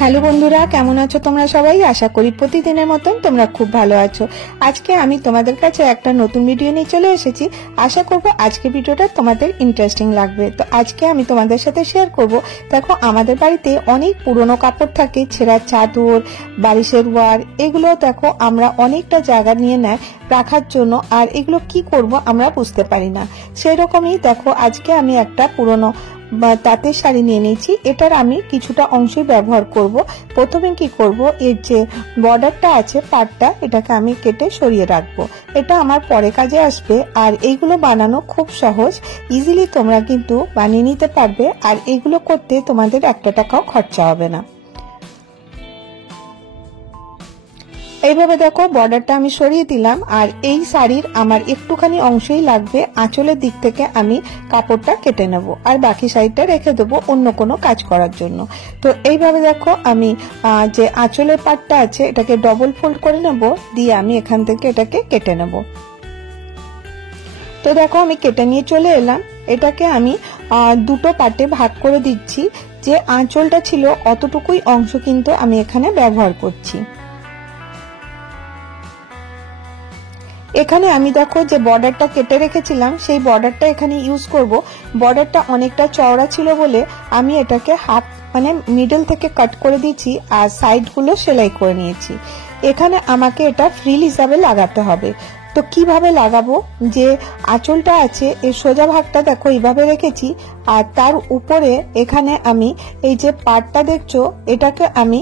Hello বন্ধুরা, কেমন আছো তোমরা সবাই? আশা করি প্রতিদিনের মতন তোমরা খুব ভালো আছো। আজকে আমি তোমাদের কাছে একটা নতুন ভিডিও নিয়ে চলে এসেছি। আশা করব আজকে ভিডিওটা তোমাদের ইন্টারেস্টিং লাগবে। তো আজকে আমি তোমাদের সাথে শেয়ার করব, দেখো আমাদের বাড়িতে অনেক পুরনো কাপড় থাকে, ছেঁড়া চাদর, বালিশের ওয়ার, এগুলো দেখো আমরা অনেকটা জায়গা নিয়ে নেয় রাখার জন্য, আর এগুলো কি করব আমরা বুঝতে পারি না। সেই রকমই দেখো আজকে আমি একটা পুরনো তাঁতের শাড়ি নিয়ে নিয়েছি। এটার আমি কিছুটা অংশই ব্যবহার করব। প্রথমে কি করব, এর যে বর্ডারটা আছে পাটটা, এটাকে আমি কেটে সরিয়ে রাখবো। এটা আমার পরে কাজে আসবে। আর এইগুলো বানানো খুব সহজ, ইজিলি তোমরা কিন্তু বানিয়ে নিতে পারবে। আর এগুলো করতে তোমাদের একটা টাকাও খরচা হবে না। এইভাবে দেখো বর্ডারটা আমি সরিয়ে দিলাম। আর এই শাড়ির আমার একটুখানি অংশই লাগবে, আঁচলের দিক থেকে আমি কাপড়টা কেটে নেব, আর বাকি সাইডটা রেখে দেবো অন্য কোনো কাজ করার জন্য। তো এইভাবে দেখো আমি যে আঁচলের পাটটা আছে এটাকে ডবল ফোল্ড করে নেব, দিয়ে আমি এখান থেকে এটাকে কেটে নেব। তো দেখো আমি কেটে নিয়ে চলে এলাম। এটাকে আমি দুটো পার্টে ভাগ করে দিচ্ছি। যে আঁচলটা ছিল অতটুকুই অংশ কিন্তু আমি এখানে ব্যবহার করছি। এখানে আমি দেখো যে বর্ডারটা কেটে রেখেছিলাম সেই বর্ডারটা এখানে ইউজ করব। বর্ডারটা অনেকটা চওড়া ছিল বলে আমি এটাকে হাফ মানে মিডল থেকে কাট করে দিয়েছি, আর সাইডগুলো সেলাই করে নিয়েছি। এখানে আমাকে এটা ফ্রিল হিসাবে লাগাতে হবে। তো কিভাবে লাগাবো, যে আঁচলটা আছে এই সোজা ভাগটা দেখো এইভাবে রেখেছি, আর তার উপরে এখানে আমি এই যে পাটটা দেখছো এটাকে আমি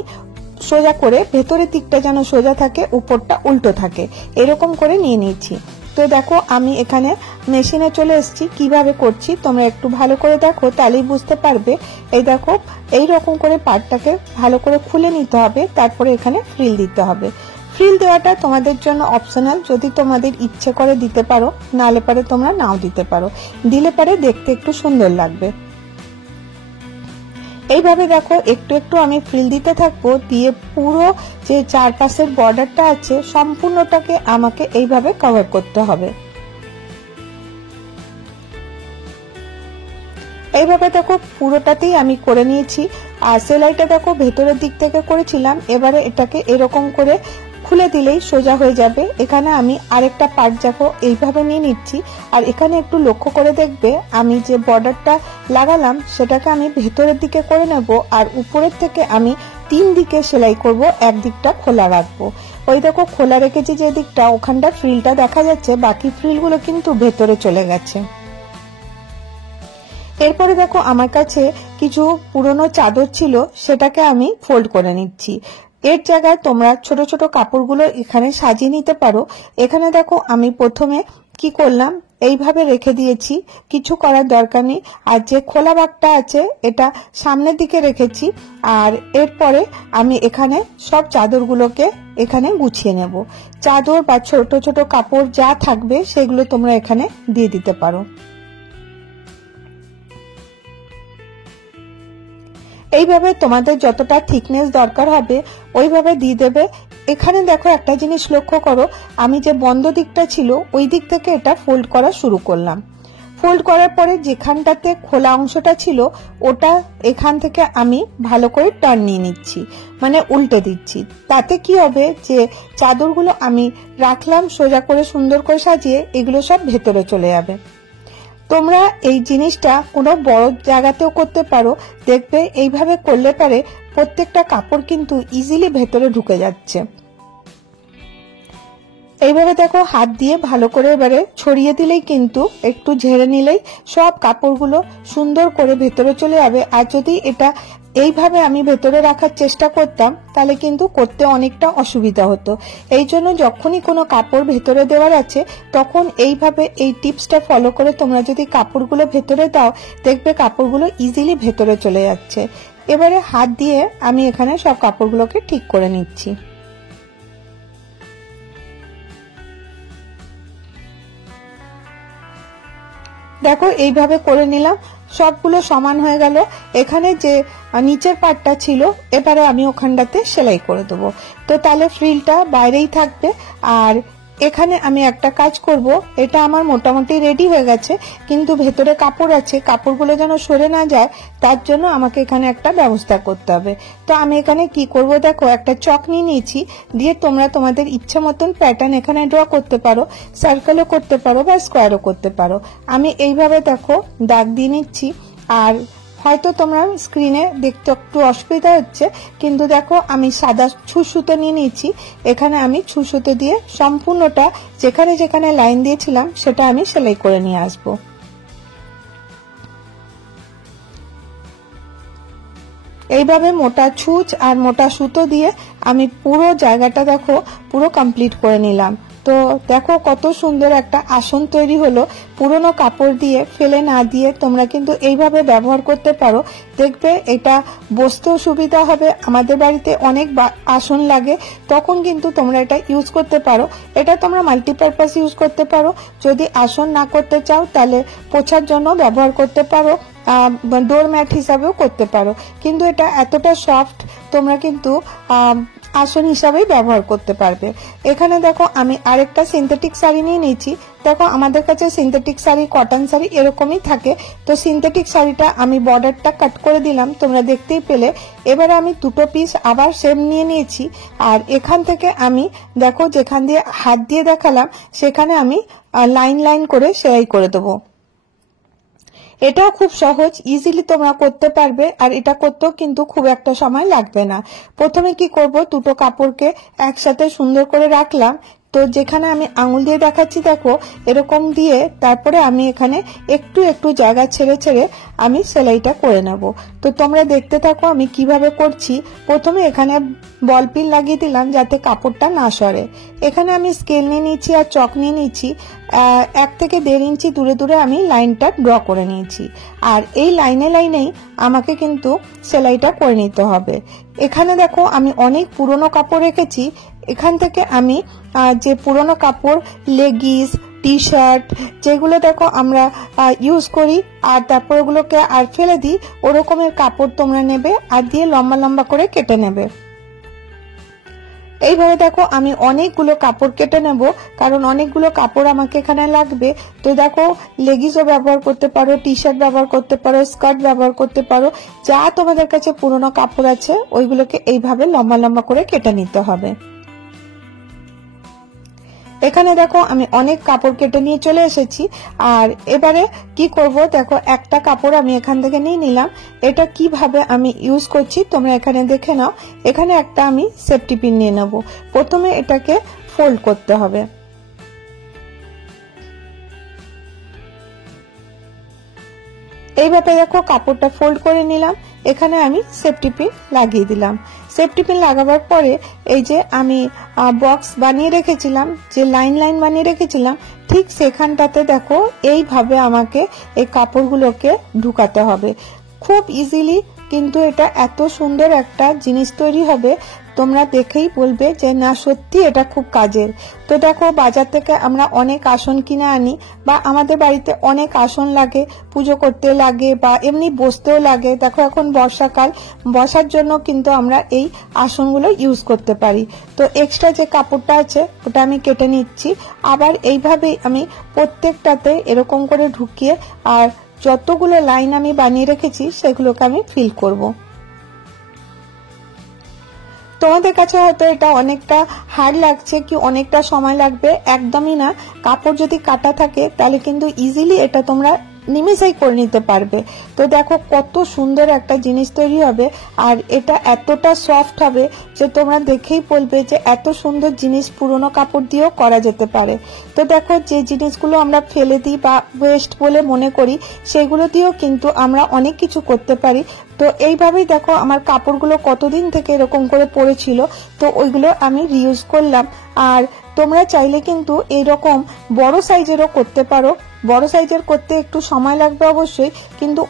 সোজা করে, ভেতরের দিকটা যেন সোজা থাকে, উপরটা উল্টো থাকে, এরকম করে নিয়ে নিয়েছি। তো দেখো আমি এখানে মেশিনে চলে এসেছি। কিভাবে করছি তোমরা একটু ভালো করে দেখো, তাহলেই বুঝতে পারবে। এই দেখো এই রকম করে পাটটাকে ভালো করে খুলে নিতে হবে, তারপরে এখানে ফ্রিল দিতে হবে। ফ্রিল দেওয়াটা তোমাদের জন্য অপশনাল, যদি তোমাদের ইচ্ছে করে দিতে পারো, নালে পারে তোমরা নাও দিতে পারো, দিলে পারে দেখতে একটু সুন্দর লাগবে। এইভাবে দেখো একটু একটু আমি ফ্রিল দিতে থাকবো, দিয়ে পুরো যে চারপাশের বর্ডারটা আছে সম্পূর্ণটাকে আমাকে এইভাবে কভার করতে হবে। এইভাবে দেখো পুরোটাতেই আমি করে নিয়েছি। আর সেলাইটা দেখো ভেতরের দিক থেকে করেছিলাম, এবারে এটাকে এরকম করে খুলে দিলেই সোজা হয়ে যাবে। এখানে আমি আরেকটা পার্ট দেখো এইভাবে নিয়ে নিচ্ছি। আর এখানে একটু লক্ষ্য করে দেখবে, আমি যে বর্ডারটা লাগালাম সেটাকে আমি ভেতরের দিকে করে নেব, আর উপরের থেকে আমি 3 দিকে সেলাই করব, একদিকটা খোলা রাখবো। ওই দেখো খোলা রেখেছি যে দিকটা, ওখানটা ফ্রিলটা দেখা যাচ্ছে, বাকি ফ্রিলগুলো কিন্তু ভেতরে চলে গেছে। এরপরে দেখো আমার কাছে কিছু পুরনো চাদর ছিল, সেটাকে আমি ফোল্ড করে নিচ্ছি। এর জায়গায় তোমরা ছোট ছোট কাপড়গুলো এখানে সাজিয়ে নিতে পারো। এখানে দেখো আমি প্রথমে কি করলাম, এইভাবে রেখে দিয়েছি, কিছু করার দরকার নেই। আর যে খোলা ভাগটা আছে এটা সামনের দিকে রেখেছি। আর এরপরে আমি এখানে সব চাদরগুলোকে এখানে গুছিয়ে নেব। চাদর বা ছোট ছোট কাপড় যা থাকবে সেগুলো তোমরা এখানে দিয়ে দিতে পারো। এইভাবে তোমাদের যতটা থিকনেস দরকার হবে ওইভাবে দিয়ে দেবে। এখানে দেখো একটা জিনিস লক্ষ্য করো, আমি যে বন্ধ দিকটা ছিল ওই দিক থেকে এটা ফোল্ড করা শুরু করলাম। ফোল্ড করার পরে যেখানটাতে খোলা অংশটা ছিল ওটা এখান থেকে আমি ভালো করে টার্ন নিয়ে নিচ্ছি, মানে উল্টে দিচ্ছি। তাতে কি হবে, যে চাদরগুলো আমি রাখলাম সোজা করে সুন্দর করে সাজিয়ে, এগুলো সব ভেতরে চলে যাবে। তোমরা এই জিনিসটা কোনো বড় জায়গাতেও করতে পারো, দেখবে এইভাবে করলে পারে প্রত্যেকটা কাপড় কিন্তু ইজিলি ভেতরে ঢুকে যাচ্ছে। এইভাবে দেখো হাত দিয়ে ভালো করে এবারে ছড়িয়ে দিলেই, কিন্তু একটু ঝেড়ে নিলেই সব কাপড়গুলো সুন্দর করে ভেতরে চলে যাবে। আর যদি এটা এইভাবে আমি ভেতরে রাখার চেষ্টা করতাম তাহলে কিন্তু করতে অনেকটা অসুবিধা হতো। এই জন্য যখনই কোনো কাপড় ভেতরে দেওয়ার আছে তখন এইভাবে এই টিপসটা ফলো করে তোমরা যদি কাপড়গুলো ভেতরে দাও, দেখবে কাপড়গুলো ইজিলি ভেতরে চলে যাচ্ছে। এবারে হাত দিয়ে আমি এখানে সব কাপড়গুলোকে ঠিক করে নিচ্ছি। দেখো এইভাবে করে নিলাম, সবগুলো সমান হয়ে গেল। এখানে যে নিচের পাটটা ছিল এবারে আমি ওখানটাতে সেলাই করে দেবো। তো তাহলে ফ্রিলটা বাইরেই থাকবে, আর এখানে আমি একটা কাজ করব, এটা আমার মোটামুটি রেডি হয়ে গেছে, কিন্তু ভেতরে কাপড় আছে, কাপড়গুলো যেন সরে না যায় তার জন্য আমাকে এখানে একটা ব্যবস্থা করতে হবে। তো আমি এখানে কি করব দেখো, একটা চক নিয়ে নিয়েছি, দিয়ে তোমরা তোমাদের ইচ্ছা মতন প্যাটার্ন এখানে ড্র করতে পারো, সার্কেলও করতে পারো বা স্কোয়ারও করতে পারো। আমি এইভাবে দেখো দাগ দিয়ে নিচ্ছি। আর হয়তো তোমরা স্ক্রিনে দেখতে একটু অসুবিধা হচ্ছে, কিন্তু দেখো আমি সাদা ছুঁচ সুতো নিয়ে নিয়েছি, এখানে আমি ছুঁচ সুতো দিয়ে সম্পূর্ণটা যেখানে যেখানে লাইন দিয়েছিলাম সেটা আমি সেলাই করে নিয়ে আসবো। এইভাবে মোটা ছুঁচ আর মোটা সুতো দিয়ে আমি পুরো জায়গাটা দেখো পুরো কমপ্লিট করে নিলাম। তো দেখো কত সুন্দর একটা আসন তৈরি হলো, পুরনো কাপড় দিয়ে ফেলে না দিয়ে তোমরা কিন্তু এইভাবে ব্যবহার করতে পারো, দেখবে এটা বসতেও সুবিধা হবে। আমাদের বাড়িতে অনেক আসন লাগে, তখন কিন্তু তোমরা এটা ইউজ করতে পারো। এটা তোমরা মাল্টিপারপাস ইউজ করতে পারো, যদি আসন না করতে চাও তাহলে পোছার জন্য ব্যবহার করতে পারো, ডোরম্যাট হিসাবেও করতে পারো, কিন্তু এটা এতটা সফট তোমরা কিন্তু আসন হিসাবেই ব্যবহার করতে পারবে। এখানে দেখো আমি আরেকটা সিনথেটিক শাড়ি নিয়ে নিয়েছি। দেখো আমাদের কাছে সিনথেটিক শাড়ি, কটন শাড়ি এরকমই থাকে। তো সিনথেটিক শাড়িটা আমি বর্ডারটা কাট করে দিলাম, তোমরা দেখতেই পেলে। এবারে আমি দুটো পিস আবার সেম নিয়ে নিয়েছি, আর এখান থেকে আমি দেখো যেখান দিয়ে হাত দিয়ে দেখালাম সেখানে আমি লাইন লাইন করে সেলাই করে দেবো। এটাও খুব সহজ, ইজিলি তোমরা করতে পারবে, আর এটা করতেও কিন্তু খুব একটা সময় লাগবে না। প্রথমে কি করব, দুটো কাপড়কে একসাথে সুন্দর করে রাখলাম। তো যেখানে আমি আঙুল দিয়ে দেখাচ্ছি দেখো এরকম দিয়ে, তারপরে আমি এখানে একটু একটু জায়গা ছেড়ে ছেড়ে আমি সেলাইটা করে নেব। তো তোমরা দেখতে থাকো আমি কিভাবে করছি। প্রথমে এখানে বল পিন লাগিয়ে দিলাম যাতে কাপড়টা না সরে। এখানে আমি স্কেল নিয়ে নিচ্ছি আর চক নিয়ে নিচ্ছি, 1 থেকে 1.5 ইঞ্চি দূরে দূরে আমি লাইনটা ড্র করে নিয়েছি, আর এই লাইনে লাইনেই আমাকে কিন্তু সেলাইটা করে নিতে হবে। এখানে দেখো আমি অনেক পুরনো কাপড় রেখেছি, এখান থেকে আমি যে পুরনো কাপড়, লেগিস, টি শার্ট যেগুলো দেখো আমরা ইউজ করি আর তারপর ওগুলোকে আর ফেলে দিই, ওরকমের কাপড় তোমরা নেবে আর দিয়ে লম্বা লম্বা করে কেটে নেবে। এইভাবে দেখো আমি অনেকগুলো কাপড় কেটে নেব, কারণ অনেকগুলো কাপড় আমাকে এখানে লাগবে। তো দেখো লেগিসও ব্যবহার করতে পারো, টি শার্ট ব্যবহার করতে পারো, স্কার্ট ব্যবহার করতে পারো, যা তোমাদের কাছে পুরনো কাপড় আছে ওইগুলোকে এইভাবে লম্বা লম্বা করে কেটে নিতে হবে। এখানে দেখো আমি অনেক কাপড় কেটে নিয়ে চলে এসেছি, আর এবারে কি করব দেখো একটা কাপড় আমি এখান থেকে নিয়ে নিলাম। এটা কিভাবে আমি ইউজ করছি তোমরা এখানে দেখে নাও। এখানে একটা আমি সেফটি পিন নিয়ে নেব। প্রথমে এটাকে ফোল্ড করতে হবে, এইভাবে দেখো কাপড়টা ফোল্ড করে নিলাম। এখানে আমি সেফটি পিন লাগিয়ে দিলাম। সেফটি পিন লাগাবার পরে এই যে আমি বক্স বানিয়ে রেখেছিলাম, যে লাইন লাইন বানিয়ে রেখেছিলাম, ঠিক সেখানটাতে দেখো এইভাবে আমাকে এই কাপড়গুলোকে ঢুকাতে হবে খুব ইজিলি। কিন্তু এটা এত সুন্দর একটা জিনিস তৈরি হবে, তোমরা দেখেই বলবে যে না সত্যি এটা খুব কাজের। তো দেখো বাজার থেকে আমরা অনেক আসন কিনে আনি, বা আমাদের বাড়িতে অনেক আসন লাগে, পুজো করতে লাগে বা এমনি বসতেও লাগে। দেখো এখন বর্ষাকাল, বসার জন্য কিন্তু আমরা এই আসনগুলো ইউজ করতে পারি। তো এক্সট্রা যে কাপড়টা আছে ওটা আমি কেটে নিচ্ছি, আবার এইভাবেই আমি প্রত্যেকটাতে এরকম করে ঢুকিয়ে আর যতগুলো লাইন আমি বানিয়ে রেখেছি সেগুলোকে আমি ফিল করব। তোমাদের কাছে হয়তো এটা অনেকটা হার্ড লাগছে কি অনেকটা সময় লাগবে, একদমই না। কাপড় যদি কাটা থাকে তাহলে কিন্তু ইজিলি এটা তোমরা নিমেষেই করে নিতে পারবে। তো দেখো কত সুন্দর একটা জিনিস তৈরি হবে, আর এটা এতটা সফট হবে যে তোমরা দেখেই বলবে যে এত সুন্দর জিনিস পুরনো কাপড় দিয়েও করা যেতে পারে। তো দেখো যে জিনিসগুলো আমরা ফেলে দিই বা ওয়েস্ট বলে মনে করি সেগুলো দিয়েও কিন্তু আমরা অনেক কিছু করতে পারি। তো এইভাবেই দেখো আমার কাপড়গুলো কতদিন থেকে এরকম করে পড়েছিল, তো ওইগুলো আমি রিউজ করলাম। আর তোমরা চাইলে কিন্তু এইরকম বড় সাইজেরও করতে পারো। বড় সাইজের করতে একটু সময় লাগবে অবশ্যই, কিন্তু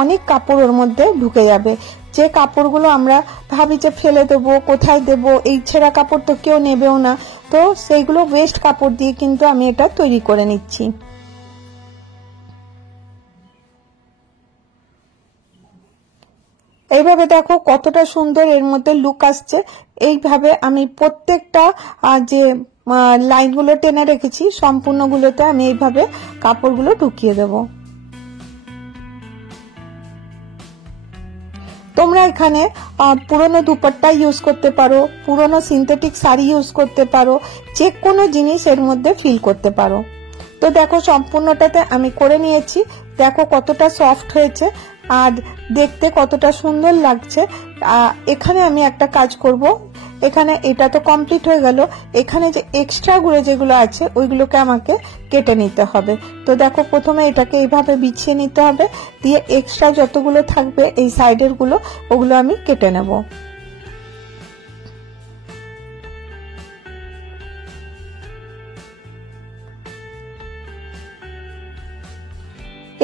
অনেক কাপড় ওর মধ্যে ঢুকে যাবে। যে কাপড়গুলো আমরা ভাবি যে ফেলে দেবো, কোথায় দেবো, এই ছেঁড়া কাপড় তো কেউ নেবেও না, তো সেইগুলো ওয়েস্ট কাপড় দিয়ে কিন্তু আমি এটা তৈরি করে নিচ্ছি। এইভাবে দেখো কতটা সুন্দর এর মধ্যে লুক আসছে। এইভাবে আমি প্রত্যেকটা যে লাইনগুলো টেনে রেখেছি সম্পূর্ণগুলোতে আমি এইভাবে কাপড়গুলো ঢুকিয়ে দেব। তোমরা এখানে পুরনো দুপাট্টা ইউজ করতে পারো, পুরনো সিনথেটিক শাড়ি ইউজ করতে পারো, যে কোনো জিনিস এর মধ্যে ফিল করতে পারো। তো দেখো সম্পূর্ণটাতে আমি করে নিয়েছি, দেখো কতটা সফট হয়েছে আর দেখতে কতটা সুন্দর লাগছে। এখানে আমি একটা কাজ করব, এখানে এটা তো কমপ্লিট হয়ে গেল, এখানে যে এক্সট্রা গুলো যেগুলো আছে ওইগুলোকে আমাকে কেটে নিতে হবে। তো দেখো প্রথমে এটাকে এইভাবে বিছিয়ে নিতে হবে, দিয়ে এক্সট্রা যতগুলো থাকবে এই সাইডের গুলো ওগুলো আমি কেটে নেব।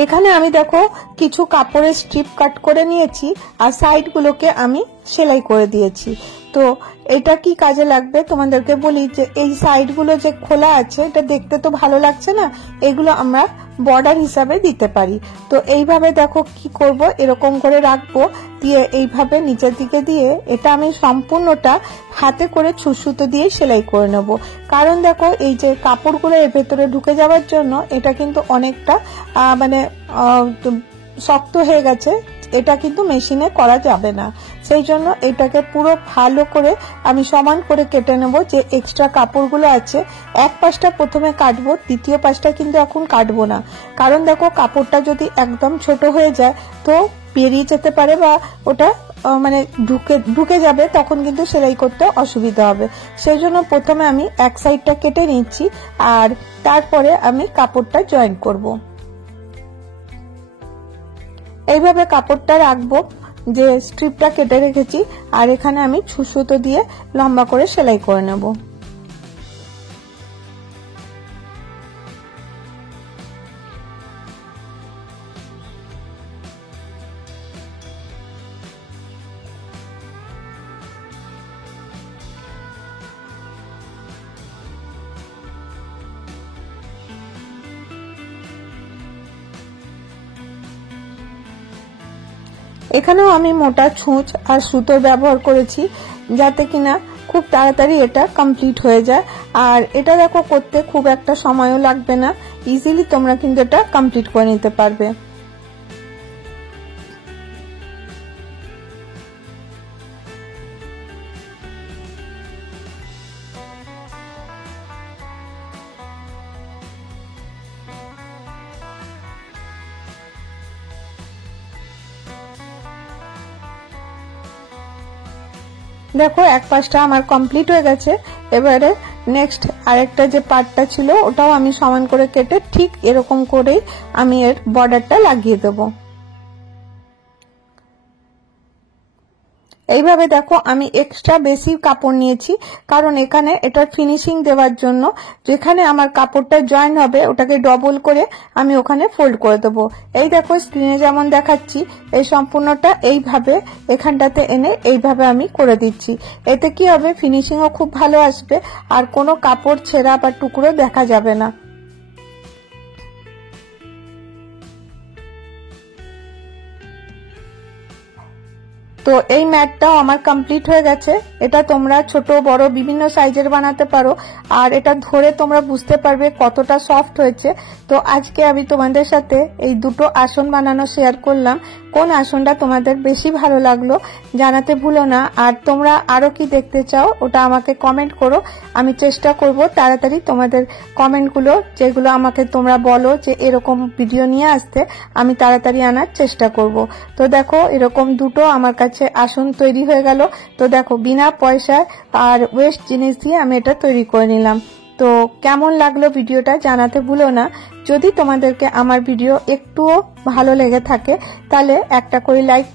এখানে আমি দেখো কিছু কাপড়ের স্ট্রিপ কাট করে নিয়েছি আর সাইড গুলোকে আমি সেলাই করে দিয়েছি। তো এটা কি কাজে লাগবে তোমাদেরকে বলি, যে এই সাইড গুলো যে খোলা আছে এটা দেখতে তো ভালো লাগছে না, এগুলো আমরা বর্ডার হিসাবে দিতে পারি। তো এইভাবে দেখো কি করব, এরকম করে রাখবো, দিয়ে এইভাবে নিচের দিকে দিয়ে এটা আমি সম্পূর্ণটা হাতে করে সুতো দিয়ে সেলাই করে নেব। কারণ দেখো এই যে কাপড়গুলো এর ভেতরে ঢুকে যাওয়ার জন্য এটা কিন্তু অনেকটা মানে শক্ত হয়ে গেছে, এটা কিন্তু মেশিনে করা যাবে না। সেই জন্য এটাকে পুরো ভালো করে আমি সমান করে কেটে নেব। যে এক্সট্রা কাপড়গুলো আছে এক পাশটা প্রথমে কাটবো, দ্বিতীয় পাশটা কিন্তু এখন কাটবো না। কারণ দেখো কাপড়টা যদি একদম ছোট হয়ে যায় তো বেরিয়ে যেতে পারে বা ওটা মানে ঢুকে যাবে, তখন কিন্তু সেলাই করতে অসুবিধা হবে। সেই জন্য প্রথমে আমি এক সাইডটা কেটে নিচ্ছি আর তারপরে আমি কাপড়টা জয়েন করব। এইভাবে কাপড়টা রাখবো, যে স্ট্রিপটা কেটে রেখেছি, আর এখানে আমি সুতো দিয়ে লম্বা করে সেলাই করে নেব। এখানেও আমি মোটা ছুঁচ আর সুতোর ব্যবহার করেছি, যাতে কিনা খুব তাড়াতাড়ি এটা কমপ্লিট হয়ে যায়। আর এটা দেখো করতে খুব একটা সময়ও লাগবে না, ইজিলি তোমরা কিন্তু এটা কমপ্লিট করে নিতে পারবে। দেখো এক পাশটা আমার কমপ্লিট হয়ে গেছে, এবারে নেক্সট আরেকটা যে পার্টটা ছিল ওটাও আমি সমান করে কেটে ঠিক এরকম করেই আমি এর বর্ডারটা লাগিয়ে দেবো। এইভাবে দেখো আমি এক্সট্রা বেশি কাপড় নিয়েছি, কারণ এখানে এটার ফিনিশিং দেওয়ার জন্য যেখানে আমার কাপড়টা জয়েন হবে ওটাকে ডবল করে আমি ওখানে ফোল্ড করে দেবো। এই দেখো স্ক্রিনে যেমন দেখাচ্ছি এই সম্পূর্ণটা এইভাবে এখানটাতে এনে এইভাবে আমি করে দিচ্ছি। এতে কি হবে, ফিনিশিংও খুব ভালো আসবে আর কোনো কাপড় ছেঁড়া বা টুকরো দেখা যাবে না। তো এই ম্যাটটাও আমার কমপ্লিট হয়ে গেছে। এটা তোমরা ছোট বড় বিভিন্ন সাইজের বানাতে পারো, আর এটা ধরে তোমরা বুঝতে পারবে কতটা সফট হয়েছে। তো আজকে আমি তোমাদের সাথে এই দুটো আসন বানানো শেয়ার করলাম। কোন আসনটা তোমাদের বেশি ভালো লাগলো জানাতে ভুলো না, আর তোমরা আরো কি দেখতে চাও ওটা আমাকে কমেন্ট করো। আমি চেষ্টা করব তাড়াতাড়ি তোমাদের কমেন্টগুলো যেগুলো আমাকে তোমরা বলো যে এরকম ভিডিও নিয়ে আসতে, আমি তাড়াতাড়ি আনার চেষ্টা করব। তো দেখো এরকম দুটো আমার কাছে আসন তৈরি হয়ে গেল। তো দেখো বিনা পয়সায় আর ওয়েস্ট জিনিস দিয়ে আমি এটা তৈরি করে নিলাম। তো কেমন লাগলো ভিডিওটা জানাতে ভুলো না। যদি তোমাদেরকে আমার ভিডিও একটুও ভালো লেগে থাকে তাহলে একটা করে লাইক